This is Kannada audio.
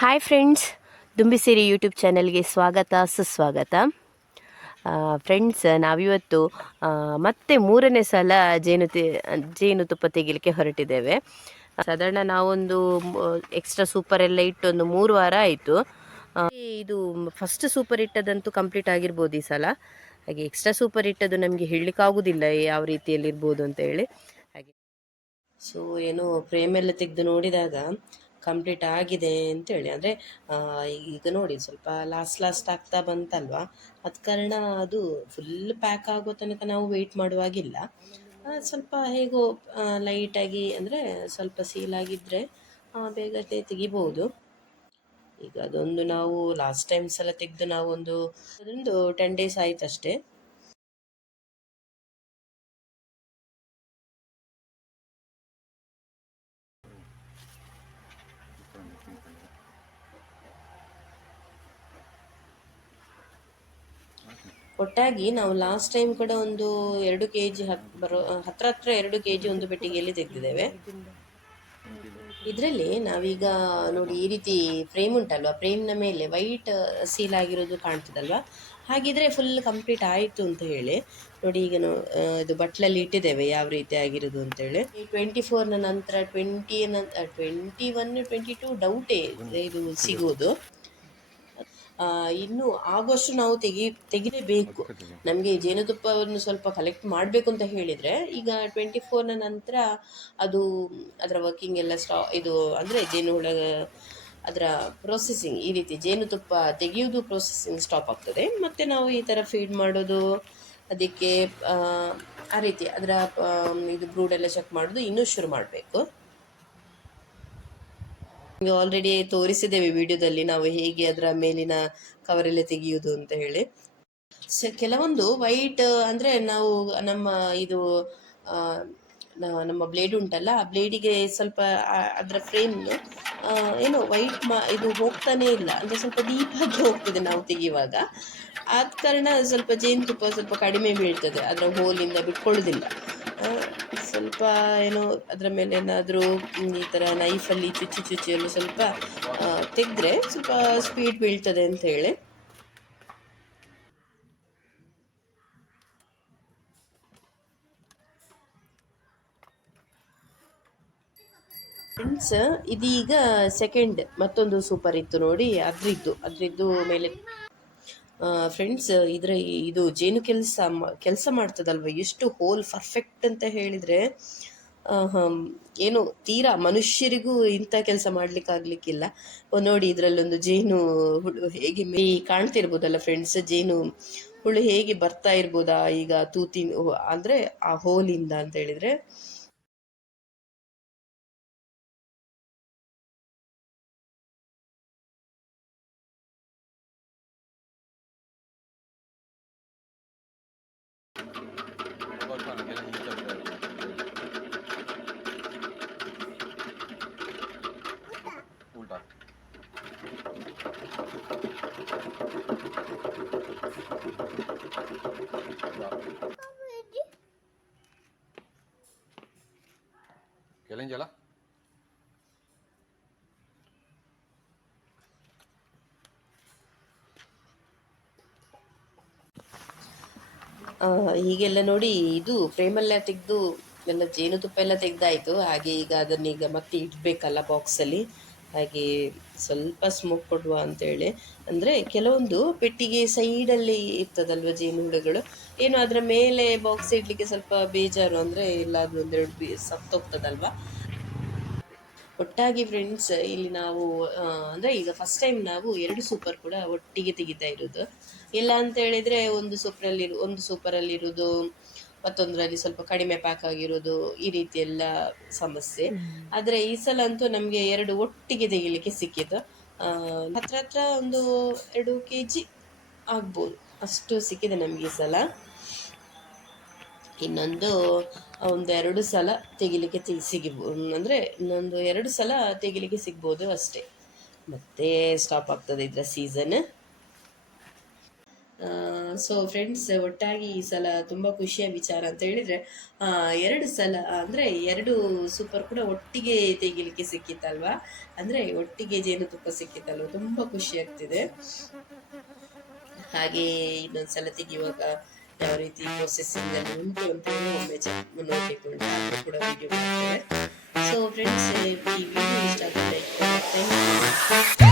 ಹಾಯ್ ಫ್ರೆಂಡ್ಸ್ ದುಂಬಿಸಿರಿ ಯೂಟ್ಯೂಬ್ ಚಾನಲ್ಗೆ ಸ್ವಾಗತ, ಸುಸ್ವಾಗತ. ಫ್ರೆಂಡ್ಸ್ ನಾವಿವತ್ತು ಮತ್ತೆ ಮೂರನೇ ಸಲ ಜೇನು ಜೇನುತುಪ್ಪ ತೆಗಿಲಿಕ್ಕೆ ಹೊರಟಿದ್ದೇವೆ. ಸಾಧಾರಣ ನಾವೊಂದು ಎಕ್ಸ್ಟ್ರಾ ಸೂಪರ್ ಎಲ್ಲ ಇಟ್ಟು ಒಂದು ಮೂರು ವಾರ ಆಯಿತು. ಇದು ಫಸ್ಟ್ ಸೂಪರ್ ಇಟ್ಟದಂತೂ ಕಂಪ್ಲೀಟ್ ಆಗಿರ್ಬೋದು ಈ ಸಲ. ಹಾಗೆ ಎಕ್ಸ್ಟ್ರಾ ಸೂಪರ್ ಇಟ್ಟದ್ದು ನಮಗೆ ಹೇಳಲಿಕ್ಕಾಗೋದಿಲ್ಲ ಯಾವ ರೀತಿಯಲ್ಲಿ ಇರ್ಬೋದು ಅಂತ ಹೇಳಿ. ಹಾಗೆ ಸೊ ಏನು ಫ್ರೇಮ್ ಎಲ್ಲ ತೆಗೆದು ನೋಡಿದಾಗ ಕಂಪ್ಲೀಟ್ ಆಗಿದೆ ಅಂತೇಳಿ. ಅಂದರೆ ಈಗ ನೋಡಿ ಸ್ವಲ್ಪ ಲಾಸ್ಟ್ ಲಾಸ್ಟ್ ಆಗ್ತಾ ಬಂತಲ್ವಾ? ಅದ ಕಾರಣ ಅದು ಫುಲ್ ಪ್ಯಾಕ್ ಆಗೋ ತನಕ ನಾವು ವೆಯ್ಟ್ ಮಾಡುವಾಗಿಲ್ಲ. ಸ್ವಲ್ಪ ಹೇಗೋ ಲೈಟಾಗಿ ಅಂದರೆ ಸ್ವಲ್ಪ ಸೀಲ್ ಆಗಿದ್ದರೆ ಬೇಗನೆ ತೆಗಿಬೋದು. ಈಗ ಅದೊಂದು ನಾವು ಲಾಸ್ಟ್ ಟೈಮ್ ಸಲ ತೆಗೆದು ನಾವೊಂದು, ಅದೊಂದು ಟೆನ್ ಡೇಸ್ ಆಯ್ತು ಅಷ್ಟೇ ಒಟ್ಟಾಗಿ ನಾವು ಲಾಸ್ಟ್ ಟೈಮ್ ಕೂಡ ಒಂದು ಎರಡು ಕೆ ಜಿ ಬರೋ ಹತ್ರ ಹತ್ರ ಎರಡು ಕೆ ಜಿ ಒಂದು ಪೆಟ್ಟಿಗೆಯಲ್ಲಿ ತೆಗೆದಿದ್ದೇವೆ. ಇದರಲ್ಲಿ ನಾವೀಗ ನೋಡಿ ಈ ರೀತಿ ಫ್ರೇಮ್ ಉಂಟಲ್ವಾ? ಫ್ರೇಮ್ನ ಮೇಲೆ ವೈಟ್ ಸೀಲ್ ಆಗಿರೋದು ಕಾಣ್ತದಲ್ವಾ? ಹಾಗಿದ್ರೆ ಫುಲ್ ಕಂಪ್ಲೀಟ್ ಆಯಿತು ಅಂತ ಹೇಳಿ. ನೋಡಿ ಈಗ ಇದು ಬಟ್ಲಲ್ಲಿ ಇಟ್ಟಿದ್ದೇವೆ, ಯಾವ ರೀತಿ ಆಗಿರೋದು ಅಂತೇಳಿ ಟ್ವೆಂಟಿ ಫೋರ್ನ ನಂತರ ಟ್ವೆಂಟಿ ನಂತರ ಟ್ವೆಂಟಿ ಒನ್ ಟ್ವೆಂಟಿ ಟು ಡೌಟೇ ಇದು ಸಿಗೋದು ಇನ್ನು ಆಗುವಷ್ಟು ನಾವು ತೆಗಿ ತೆಗಿಲೇಬೇಕು. ನಮಗೆ ಜೇನುತುಪ್ಪವನ್ನು ಸ್ವಲ್ಪ ಕಲೆಕ್ಟ್ ಮಾಡಬೇಕು ಅಂತ ಹೇಳಿದರೆ ಈಗ ಟ್ವೆಂಟಿ ಫೋರ್ನ ನಂತರ ಅದು ಅದರ ವರ್ಕಿಂಗ್ ಎಲ್ಲ ಸ್ಟಾ ಇದು ಅಂದರೆ ಜೇನು ಹುಳ ಅದರ ಪ್ರೊಸೆಸಿಂಗ್ ಈ ರೀತಿ ಜೇನುತುಪ್ಪ ತೆಗೆಯುವುದು ಪ್ರೊಸೆಸಿಂಗ್ ಸ್ಟಾಪ್ ಆಗ್ತದೆ. ಮತ್ತು ನಾವು ಈ ಥರ ಫೀಡ್ ಮಾಡೋದು ಅದಕ್ಕೆ ಆ, ರೀತಿ ಅದರ ಇದು ಬ್ರೂಡೆಲ್ಲ ಚೆಕ್ ಮಾಡೋದು ಇನ್ನೂ ಶುರು ಮಾಡಬೇಕು. ನಿಮಗೆ ಆಲ್ರೆಡಿ ತೋರಿಸಿದ್ದೇವೆ ವಿಡಿಯೋದಲ್ಲಿ ನಾವು ಹೇಗೆ ಅದರ ಮೇಲಿನ ಕವರೆಲ್ಲ ತೆಗೆಯುವುದು ಅಂತ ಹೇಳಿ. ಕೆಲವೊಂದು ವೈಟ್ ಅಂದರೆ ನಾವು ನಮ್ಮ ಇದು ನಮ್ಮ ಬ್ಲೇಡ್ ಉಂಟಲ್ಲ, ಆ ಬ್ಲೇಡಿಗೆ ಸ್ವಲ್ಪ ಅದರ ಫ್ರೇಮ್ ಏನೋ ವೈಟ್ ಮಾ, ಇದು ಹೋಗ್ತಾನೇ ಇಲ್ಲ. ಅಂದರೆ ಸ್ವಲ್ಪ ಡೀಪಾಗಿ ಹೋಗ್ತದೆ ನಾವು ತೆಗೆಯುವಾಗ. ಆದ ಕಾರಣ ಸ್ವಲ್ಪ ಜೇನುತುಪ್ಪ ಸ್ವಲ್ಪ ಕಡಿಮೆ ಬೀಳ್ತದೆ. ಅದರ ಹೋಲಿಂದ ಬಿಟ್ಕೊಳ್ಳೋದಿಲ್ಲ. ಸ್ವಲ್ಪ ಏನೋ ಅದರ ಮೇಲೆ ಏನಾದರೂ ಈ ಥರ ನೈಫಲ್ಲಿ ಚುಚ್ಚಿ ಚುಚ್ಚಿ ಎಲ್ಲ ಸ್ವಲ್ಪ ತೆಗೆದ್ರೆ ಸ್ವಲ್ಪ ಸ್ಪೀಡ್ ಬೀಳ್ತದೆ ಅಂತ ಹೇಳಿ. ಫ್ರೆಂಡ್ಸ್ ಇದೀಗ ಸೆಕೆಂಡ್ ಮತ್ತೊಂದು ಸೂಪರ್ ಇತ್ತು ನೋಡಿ, ಅದ್ರಿದ್ದು ಅದ್ರಿದ್ದು ಮೇಲೆ ಫ್ರೆಂಡ್ಸ್ ಇದರ ಇದು ಜೇನು ಕೆಲಸ ಕೆಲಸ ಮಾಡ್ತದಲ್ವ? ಎಷ್ಟು ಹೋಲ್ ಪರ್ಫೆಕ್ಟ್ ಅಂತ ಹೇಳಿದರೆ ಏನು ತೀರಾ ಮನುಷ್ಯರಿಗೂ ಇಂಥ ಕೆಲಸ ಮಾಡ್ಲಿಕ್ಕೆ ಆಗ್ಲಿಕ್ಕಿಲ್ಲ. ಓ, ನೋಡಿ, ಇದರಲ್ಲೊಂದು ಜೇನು ಹುಳು ಹೇಗೆ ಮೇ ಕಾಣ್ತಿರ್ಬೋದಲ್ಲ ಫ್ರೆಂಡ್ಸ್ ಜೇನು ಹುಳು ಹೇಗೆ ಬರ್ತಾ ಇರ್ಬೋದಾ ಈಗ ತೂತಿನ, ಅಂದರೆ ಆ ಹೋಲಿಂದ ಅಂತ ಹೇಳಿದರೆ ಆ ಹೀಗೆಲ್ಲ ನೋಡಿ ಇದು ಫ್ರೇಮೆಲ್ಲ ತೆಗೆದು ಎಲ್ಲ ಜೇನುತುಪ್ಪ ಎಲ್ಲ ತೆಗ್ದಾಯ್ತು. ಹಾಗೆ ಈಗ ಅದನ್ನೀಗ ಮತ್ತೆ ಇಡಬೇಕಲ್ಲ ಬಾಕ್ಸಲ್ಲಿ ಹಾಗೆ ಸ್ವಲ್ಪ ಸ್ಮೋಕ್ ಕೊಡುವ ಅಂತೇಳಿ. ಅಂದರೆ ಕೆಲವೊಂದು ಪೆಟ್ಟಿಗೆ ಸೈಡಲ್ಲಿ ಇರ್ತದಲ್ವ ಜೇನು ಹುಳುಗಳು? ಏನು ಅದರ ಮೇಲೆ ಬಾಕ್ಸ್ ಇಡಲಿಕ್ಕೆ ಸ್ವಲ್ಪ ಬೇಜಾರು ಅಂದರೆ ಎಲ್ಲಾದರೂ ಒಂದೆರಡು ಬಿ ಸತ್ತೋಗ್ತದಲ್ವ ಒಟ್ಟಾಗಿ ಫ್ರೆಂಡ್ಸ್ ಇಲ್ಲಿ ನಾವು ಅಂದರೆ ಈಗ ಫಸ್ಟ್ ಟೈಮ್ ನಾವು ಎರಡು ಸೂಪರ್ ಕೂಡ ಒಟ್ಟಿಗೆ ತೆಗಿತಾ ಇರೋದು. ಇಲ್ಲ ಅಂತ ಹೇಳಿದ್ರೆ ಒಂದು ಸೂಪರಲ್ಲಿ ಒಂದು ಸೂಪರಲ್ಲಿ ಇರೋದು ಮತ್ತೊಂದರಲ್ಲಿ ಸ್ವಲ್ಪ ಕಡಿಮೆ ಪ್ಯಾಕ್ ಆಗಿರೋದು ಈ ರೀತಿ ಎಲ್ಲ ಸಮಸ್ಯೆ ಆದರೆ ಈ ಸಲ ಅಂತೂ ನಮಗೆ ಎರಡು ಒಟ್ಟಿಗೆ ತೆಗಿಲಿಕ್ಕೆ ಸಿಕ್ಕಿತು ಹತ್ರ ಹತ್ರ ಒಂದು ಎರಡು ಕೆ ಜಿ ಆಗ್ಬೋದು. ಅಷ್ಟು ಸಿಕ್ಕಿದೆ ನಮಗೆ ಈ ಸಲ. ಇನ್ನೊಂದು ಒಂದು ಎರಡು ಸಲ ತೆಗಿಲಿಕ್ಕೆ ಸಿಗಬಹುದು ಅಂದ್ರೆ ಅಂದರೆ ಇನ್ನೊಂದು ಎರಡು ಸಲ ತೆಗಿಲಿಕ್ಕೆ ಸಿಗ್ಬೋದು ಅಷ್ಟೇ. ಮತ್ತೆ ಸ್ಟಾಪ್ ಆಗ್ತದೆ ಇದರ ಸೀಸನ್ ಸೊ ಫ್ರೆಂಡ್ಸ್ ಒಟ್ಟಾಗಿ ಈ ಸಲ ತುಂಬ ಖುಷಿಯ ವಿಚಾರ ಅಂತ ಹೇಳಿದರೆ ಎರಡು ಸಲ, ಅಂದರೆ ಎರಡು ಸೂಪರ್ ಕೂಡ ಒಟ್ಟಿಗೆ ತೆಗಿಲಿಕ್ಕೆ ಸಿಕ್ಕಿತ್ತಲ್ವಾ? ಅಂದರೆ ಒಟ್ಟಿಗೆ ಜೇನುತುಪ್ಪ ಸಿಕ್ಕಿತ್ತಲ್ವ? ತುಂಬ ಖುಷಿ ಆಗ್ತಿದೆ. ಹಾಗೆ ಇನ್ನೊಂದು ಸಲ ತೆಗೆಯುವಾಗ ಯಾವ ರೀತಿ ಪ್ರೊಸೆಸಿಂಗ್ ಅಲ್ಲಿ ಉಂಟು ಅಂತ ಒಮ್ಮೆ ಚೆಕ್ ನೋಡಿಕೊಂಡು ಅದು ಕೂಡ ವಿಡಿಯೋ ಸೊ ಫ್ರೆಂಡ್ಸ್ ಈ ವಿಡಿಯೋ ಇಷ್ಟ ಆಗುತ್ತೆ ಥ್ಯಾಂಕ್ ಯು